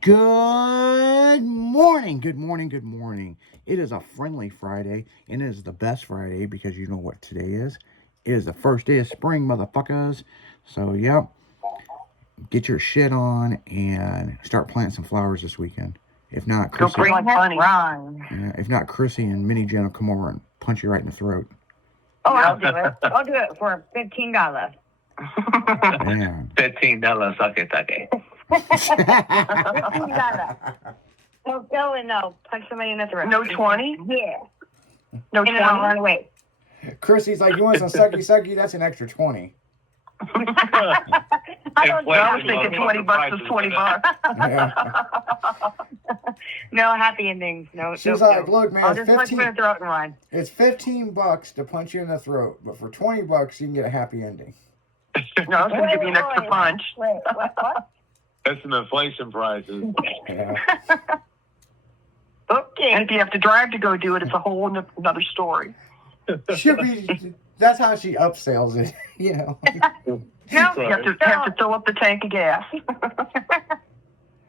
Good morning, good morning, good morning. It is a friendly Friday, and it is the best Friday because you know what today is? It is the first day of spring, motherfuckers. So, yep, get your shit on and start planting some flowers this weekend. If not, Go Chrissy, bring like money. if not, Chrissy and Minnie Jen will come over and punch you right in the throat. Oh, I'll do it. I'll do it for $15. Man. $15 sake. $15. Don't go and punch somebody in the throat. No 20? Yeah. No And 20? then I'll run away. Chrissy's like, you want some sucky? That's an extra 20. I don't do I was happy thinking endings. $20 was $20. Yeah. No happy endings. No. She's no, like, no. look, man, I'll it's just punch 15. him in the throat and run. It's $15 to punch you in the throat, but for $20 you can get a happy ending. No, I was going to give you an extra punch. Wait, what? That's some inflation prices. Yeah. Okay. And if you have to drive to go do it, it's a whole another story. That's how she upsells it, you know. No, You have to fill up the tank of gas.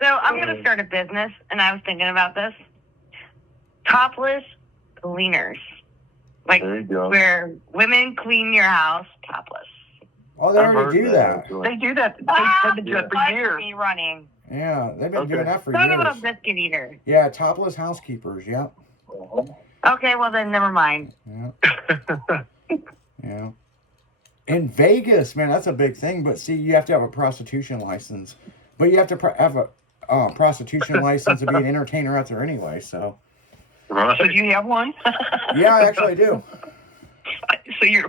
So I'm going to start a business, and I was thinking about this. Topless cleaners. Like There you go. where women clean your house topless. Oh, they I've already heard do that. They do that. They've been doing it for Watch years. me running. Yeah, they've been Okay. doing that for Son of a years. biscuit eater. Yeah, topless housekeepers, yep. Okay, well then never mind. Yeah. Yeah. In Vegas, man, that's a big thing. But see, you have to have a prostitution license. But you have to have a prostitution license to be an entertainer out there anyway. So, So do you have one? yeah, I actually do. So you have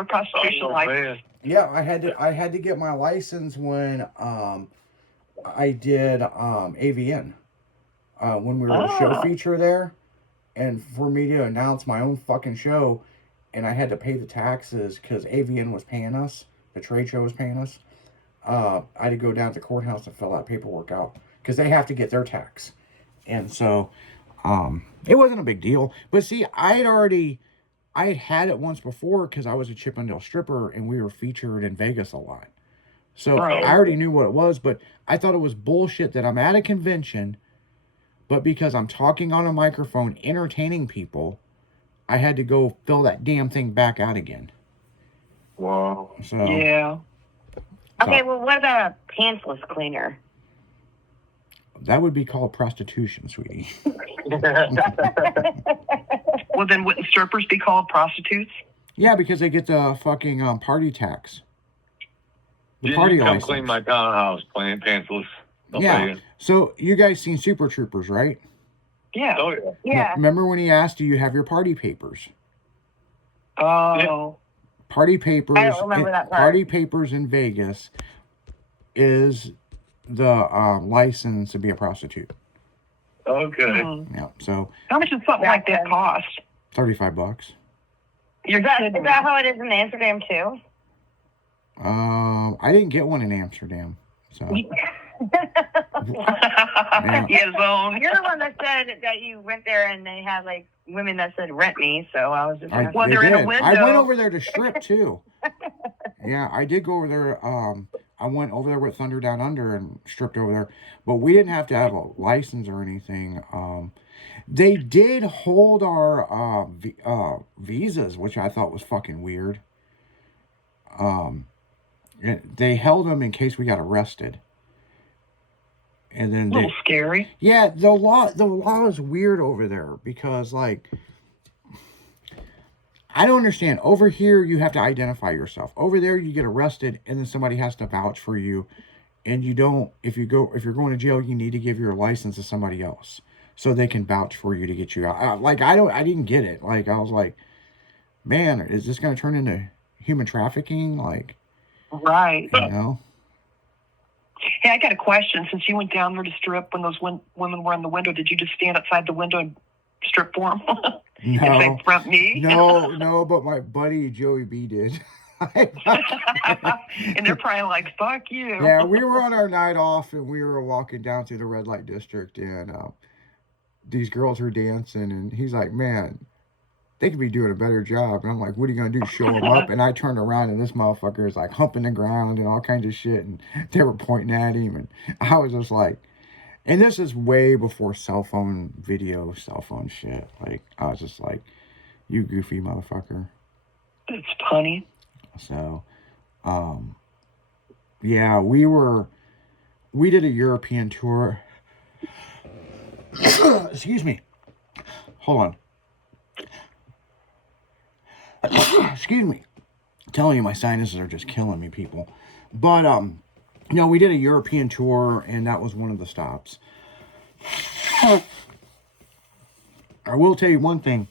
a prostitution Oh, license. man. Yeah, I had to get my license when I did AVN when we were a show feature there, and for me to announce my own fucking show, and I had to pay the taxes because AVN was paying us, the trade show was paying us. I had to go down to the courthouse and fill that paperwork out because they have to get their tax, and so it wasn't a big deal. But see, I had it once before because I was a Chippendale stripper and we were featured in Vegas a lot. So Right. I already knew what it was, but I thought it was bullshit that I'm at a convention, but because I'm talking on a microphone, entertaining people, I had to go fill that damn thing back out again. Wow. So Yeah. Okay, well what about a pantsless cleaner? that would be called prostitution, sweetie. Well, then wouldn't strippers be called prostitutes? Yeah, because they get the fucking party tax. The You party can come license. clean my townhouse playing pantsless. I'll Yeah. tell you. So you guys seen Super Troopers, right? Yeah. Oh, yeah. Yeah. Remember when he asked, do you have your party papers? Oh. Party papers. I don't remember that part. Party papers in Vegas is the license to be a prostitute. Okay. Hmm. Yeah. So How much does something like that cost? $35. You're Is that kidding me. how it is in Amsterdam too? I didn't get one in Amsterdam. So He had his own. You're the one that said that you went there and they had like women that said rent me, so I was just I, Well, they they're in a did. window. I went over there to strip too. Yeah, I did go over there. I went over there with Thunder Down Under and stripped over there, but we didn't have to have a license or anything. They did hold our visas, which I thought was fucking weird. They held them in case we got arrested. And then A little scary. yeah, the law is weird over there because like I don't understand. Over here you have to identify yourself. Over there you get arrested and then somebody has to vouch for you, and you don't if you're going to jail, you need to give your license to somebody else so they can vouch for you to get you out. I didn't get it. Like I was like, man, is this going to turn into human trafficking? Like, Right. you know? Hey, I got a question. Since you went down there to strip when those women were in the window, did you just stand outside the window and strip for them? And No. say, front me? No, but my buddy Joey B did. And they're probably like, fuck you. Yeah, we were on our night off and we were walking down through the red light district, and these girls were dancing, and he's like, man, they could be doing a better job. And I'm like, what are you going to do, show them up? And I turned around and this motherfucker is like humping the ground and all kinds of shit, and they were pointing at him, and I was just like, And this is way before cell phone video, cell phone shit. Like, I was just like, you goofy motherfucker. It's funny. So, yeah, we did a European tour. Excuse me. Hold on. Excuse me. I'm telling you, my sinuses are just killing me, people. But, no, we did a European tour, and that was one of the stops. I will tell you one thing.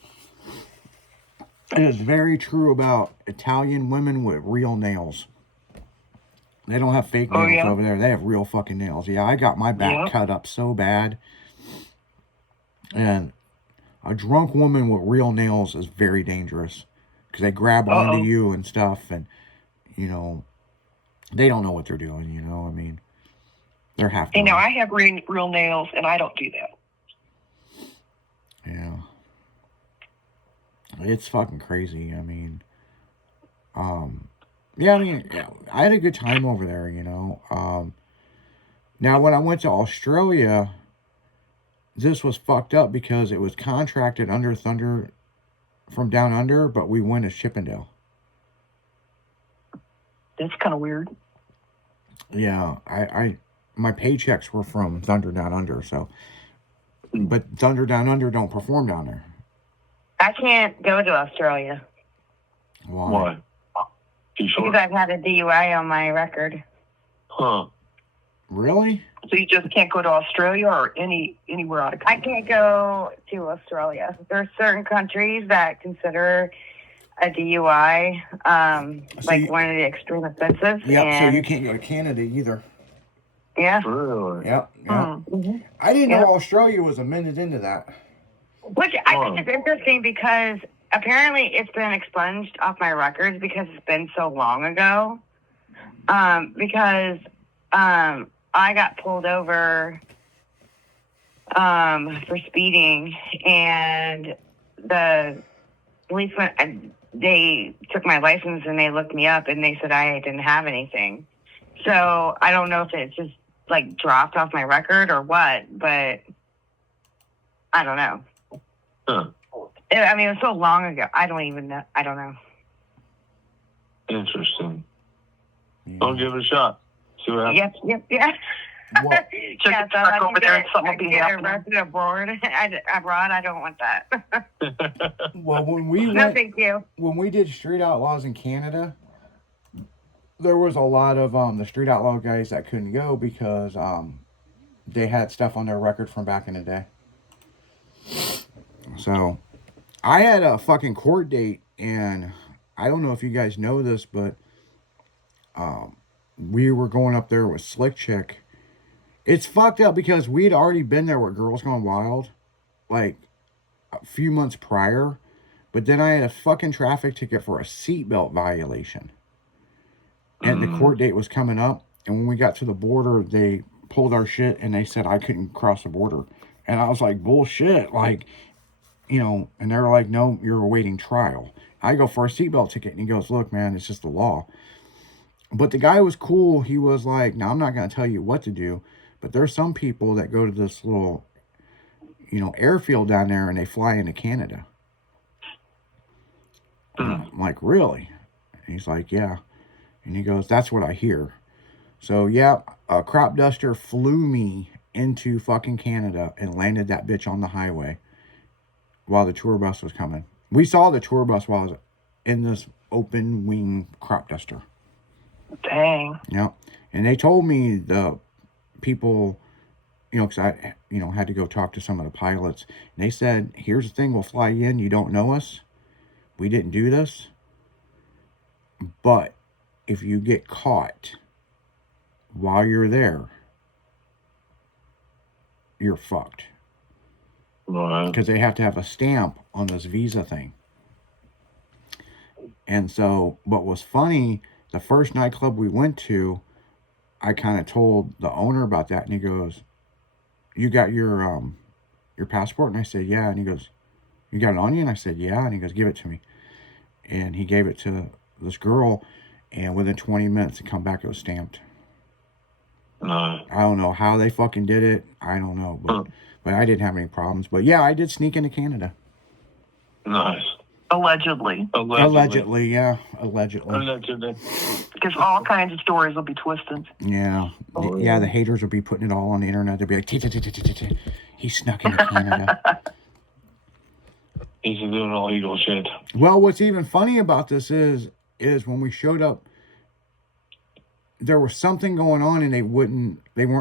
It is very true about Italian women with real nails. They don't have fake nails over there. They have real fucking nails. Yeah, I got my back cut up so bad. And a drunk woman with real nails is very dangerous. Because they grab onto you and stuff. And, you know, they don't know what they're doing, you know. I mean, they're half. Hey, now I have real nails, and I don't do that. Yeah. It's fucking crazy. I mean, yeah, I mean, I had a good time over there, you know. Now, when I went to Australia, this was fucked up because it was contracted under Thunder from Down Under, but we went to Chippendale. That's kind of weird. Yeah, my paychecks were from Thunder Down Under, so. But Thunder Down Under don't perform down there. I can't go to Australia. Why? You sure? Because I've had a DUI on my record. Huh. Really? So you just can't go to Australia or anywhere out of country? I can't go to Australia. There are certain countries that consider a DUI one of the extreme offenses. Yep, so you can't go to Canada either. Yeah. Really? Yep. Mm-hmm. I didn't know Australia was amended into that. Which I think is interesting because apparently it's been expunged off my records because it's been so long ago. Because I got pulled over for speeding, and the policeman, they took my license and they looked me up and they said I didn't have anything. So I don't know if it just like dropped off my record or what, but I don't know. Huh. I mean, it was so long ago. I don't even know. I don't know. Interesting. I'll give it a shot. See what happens. Yep. What? Check Yeah, the truck over there and something will be get happening. arrested abroad. I don't want that. Well, when we No, went, thank you. when we did Street Outlaws in Canada, there was a lot of the Street Outlaw guys that couldn't go because they had stuff on their record from back in the day. So, I had a fucking court date, and I don't know if you guys know this, but we were going up there with Slick Chick. It's fucked up because we'd already been there with Girls Gone Wild, like a few months prior, but then I had a fucking traffic ticket for a seatbelt violation. And the court date was coming up, and when we got to the border, they pulled our shit, and they said I couldn't cross the border. And I was like, bullshit, like, you know, and they were like, no, you're awaiting trial. I go for a seatbelt ticket, and he goes, look, man, it's just the law. But the guy was cool. He was like, now, I'm not going to tell you what to do, but there's some people that go to this little, you know, airfield down there, and they fly into Canada. I'm like, really? And he's like, yeah. And he goes, that's what I hear. So, yeah, a crop duster flew me into fucking Canada and landed that bitch on the highway while the tour bus was coming. We saw the tour bus while I was in this open wing crop duster. Dang. Yep. And they told me, the people, you know, because I, you know, had to go talk to some of the pilots. And they said, here's the thing, we'll fly you in. You don't know us. We didn't do this. But if you get caught while you're there, you're fucked. Right. Because they have to have a stamp on this visa thing. And so, what was funny, the first nightclub we went to, I kind of told the owner about that, and he goes, you got your passport? And I said, yeah. And he goes, you got it on you? And I said, yeah. And he goes, give it to me. And he gave it to this girl, and within 20 minutes to come back, it was stamped. No. I don't know how they fucking did it. I don't know, but I didn't have any problems. But yeah, I did sneak into Canada. Nice. Allegedly. Allegedly, yeah, allegedly. Allegedly. Because all kinds of stories will be twisted. Yeah, Oh, yeah. yeah. The haters will be putting it all on the internet. They'll be like, he snuck into Canada. He's doing all illegal shit. Well, what's even funny about this is when we showed up, there was something going on and they weren't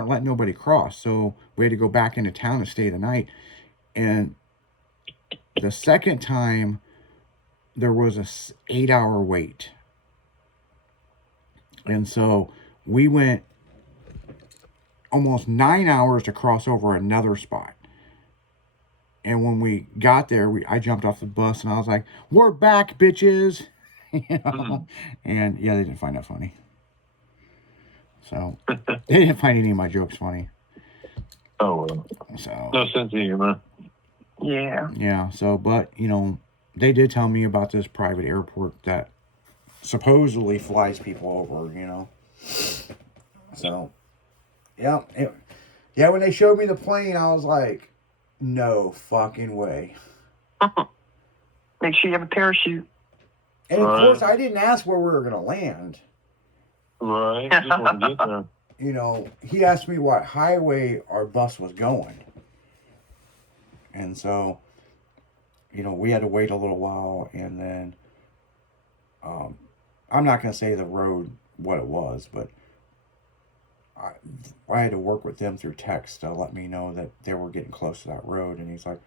letting nobody cross. So we had to go back into town to stay the night. And the second time, there was a 8-hour wait. And so we went almost 9 hours to cross over another spot. And when we got there, I jumped off the bus and I was like, "We're back, bitches." You know? And yeah, they didn't find that funny. So they didn't find any of my jokes funny. Oh, well. So No sense of humor. Yeah. yeah, so but they did tell me about this private airport that supposedly flies people over, So yeah, yeah, when they showed me the plane, I was like, no fucking way. Make sure you have a parachute. And of Right. course, I didn't ask where we were going to land. Right. Just want to get there. He asked me what highway our bus was going. And so, we had to wait a little while. And then, I'm not going to say the road, what it was, but I had to work with them through text to let me know that they were getting close to that road. And he's like,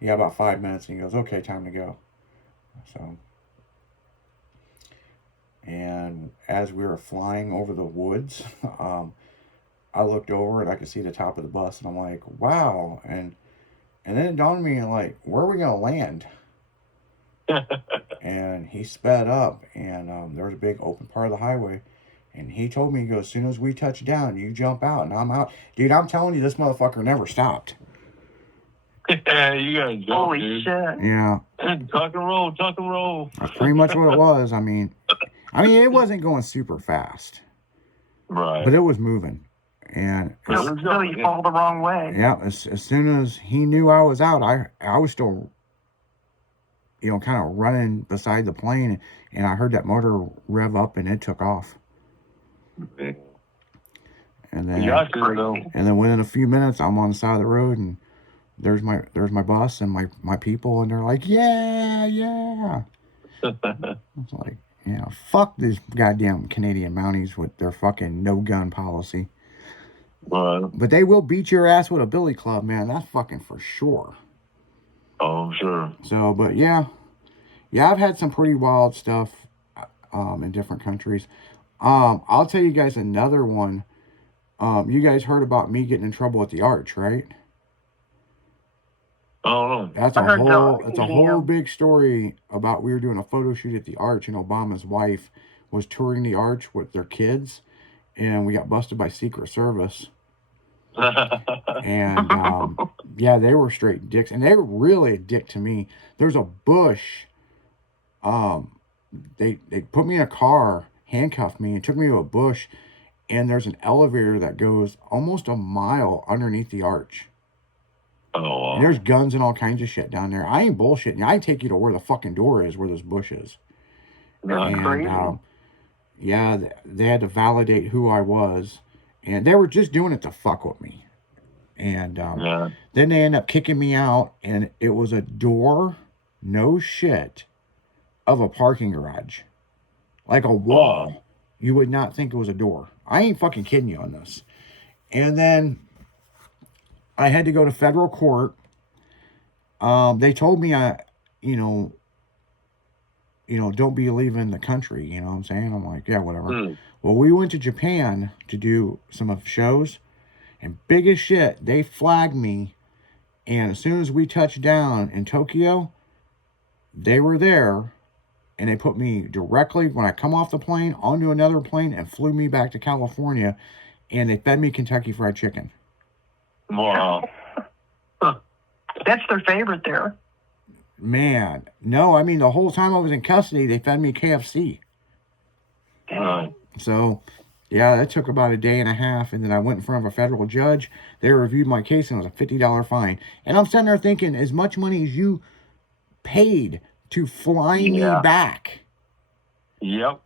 yeah, about 5 minutes. And he goes, okay, time to go. So, and as we were flying over the woods, I looked over and I could see the top of the bus. And I'm like, wow. And then it dawned on me, like, where are we going to land? And he sped up, and there was a big open part of the highway. And he told me, he goes, as soon as we touch down, you jump out, and I'm out. Dude, I'm telling you, this motherfucker never stopped. Yeah, you got to jump, Holy dude. shit. Yeah, Tuck and roll, tuck and roll. that's pretty much what it was. I mean, it wasn't going super fast, Right. but it was moving. And No, so you fall the wrong way. yeah, as soon as he knew I was out, I was still, kind of running beside the plane, and I heard that motor rev up, and it took off. Yeah. And then, You got to, though. and then within a few minutes, I'm on the side of the road, and there's my bus and my people, and they're like, yeah. It's like, fuck these goddamn Canadian Mounties with their fucking no gun policy. Right. But they will beat your ass with a billy club, man. That's fucking for sure. Oh, I'm sure. So, but yeah, I've had some pretty wild stuff in different countries. I'll tell you guys another one. You guys heard about me getting in trouble at the Arch, right? Oh, no. That's I heard it's a whole big story about we were doing a photo shoot at the Arch, and Obama's wife was touring the Arch with their kids, and we got busted by Secret Service. And yeah, they were straight dicks, and they were really a dick to me. There's a bush. They put me in a car, handcuffed me, and took me to a bush, and there's an elevator that goes almost a mile underneath the Arch. Oh, And there's guns and all kinds of shit down there. I ain't bullshitting. I take you to where the fucking door is, where this bush is. That's And crazy. yeah, they had to validate who I was, and they were just doing it to fuck with me. And yeah. then they end up kicking me out, and it was a door, no shit, of a parking garage, like a wall. Wow. You would not think it was a door. I ain't fucking kidding you on this. And then I had to go to federal court. They told me don't be leaving the country. You know what I'm saying? I'm like, yeah, whatever. Well, we went to Japan to do some of shows, and big as shit, they flagged me. And as soon as we touched down in Tokyo, they were there, and they put me directly, when I come off the plane, onto another plane and flew me back to California, and they fed me Kentucky Fried Chicken. Wow. That's their favorite there. Man, no, the whole time I was in custody, they fed me KFC. Right. So, Yeah, that took about a day and a half, and then I went in front of a federal judge. They reviewed my case, and it was a $50 fine. And I'm sitting there thinking, as much money as you paid to fly me Yeah. back, Yep.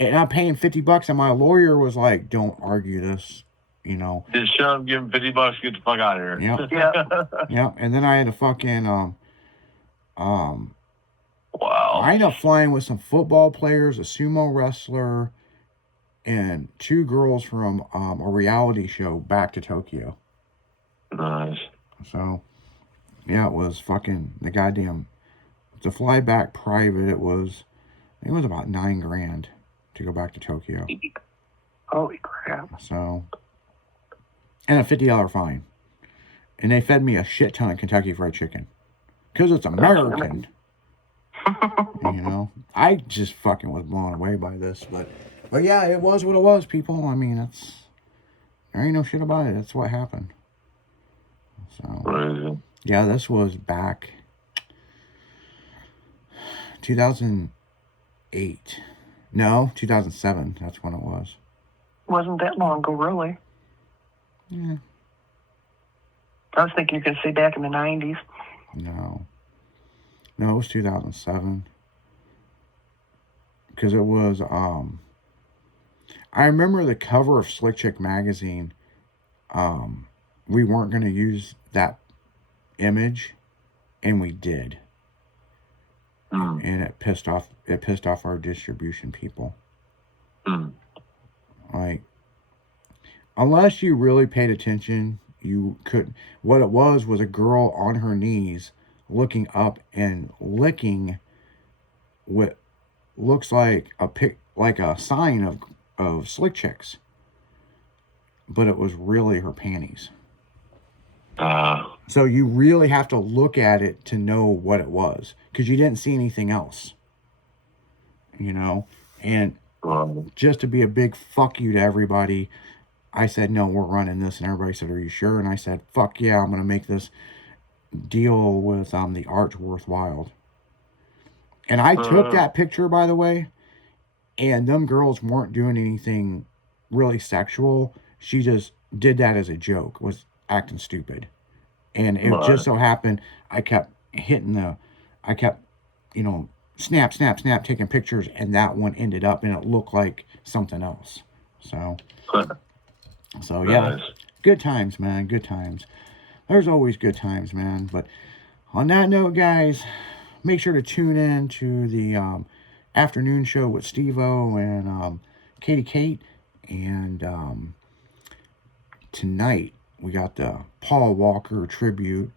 and I'm paying $50, and my lawyer was like, "Don't argue this," you know. Just show him, give him $50, get the fuck out of here. Yep. Yeah. Yeah, and then I had to fucking Wow. I ended up flying with some football players, a sumo wrestler, and 2 girls from a reality show back to Tokyo. Nice. So, yeah, it was fucking the goddamn. To fly back private, it was about $9,000 to go back to Tokyo. Holy crap. So, and a $50 fine, and they fed me a shit ton of Kentucky Fried Chicken, because it's American. You know, I just fucking was blown away by this, but yeah, it was what it was, people. I mean, there ain't no shit about it. That's what happened. So, Crazy. yeah, this was back 2008. No, 2007. That's when it was. Wasn't that long ago, really. Yeah. I was thinking you could say back in the 90s. No, it was 2007. Because it was, I remember the cover of Slick Chick magazine. We weren't going to use that image, and we did. Mm. And it pissed off our distribution people. Mm. Like, unless you really paid attention, you could. What it was a girl on her knees looking up and licking what looks like a sign of Slick Chicks, but it was really her panties. So you really have to look at it to know what it was, because you didn't see anything else, you know. And just to be a big fuck you to everybody, I said, no, we're running this. And everybody said, are you sure? And I said, fuck yeah, I'm going to make this deal with the Arch Worthwhile. And I took that picture, by the way, and them girls weren't doing anything really sexual. She just did that as a joke, was acting stupid. And it just so happened I kept snap, taking pictures, and that one ended up, and it looked like something else. So yeah, Nice. Good times, man, good times. There's always good times, man. But on that note, guys, make sure to tune in to the afternoon show with Steve-O and Katie Kate. And tonight we got the Paul Walker tribute.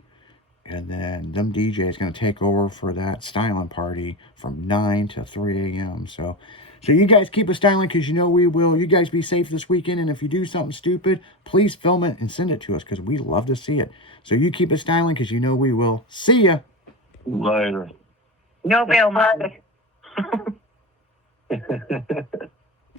And then them DJs going to take over for that styling party from 9 to 3 a.m. So you guys keep us styling, because you know we will. You guys be safe this weekend. And if you do something stupid, please film it and send it to us, because we love to see it. So you keep us styling, because you know we will. See ya. Later. No bail money.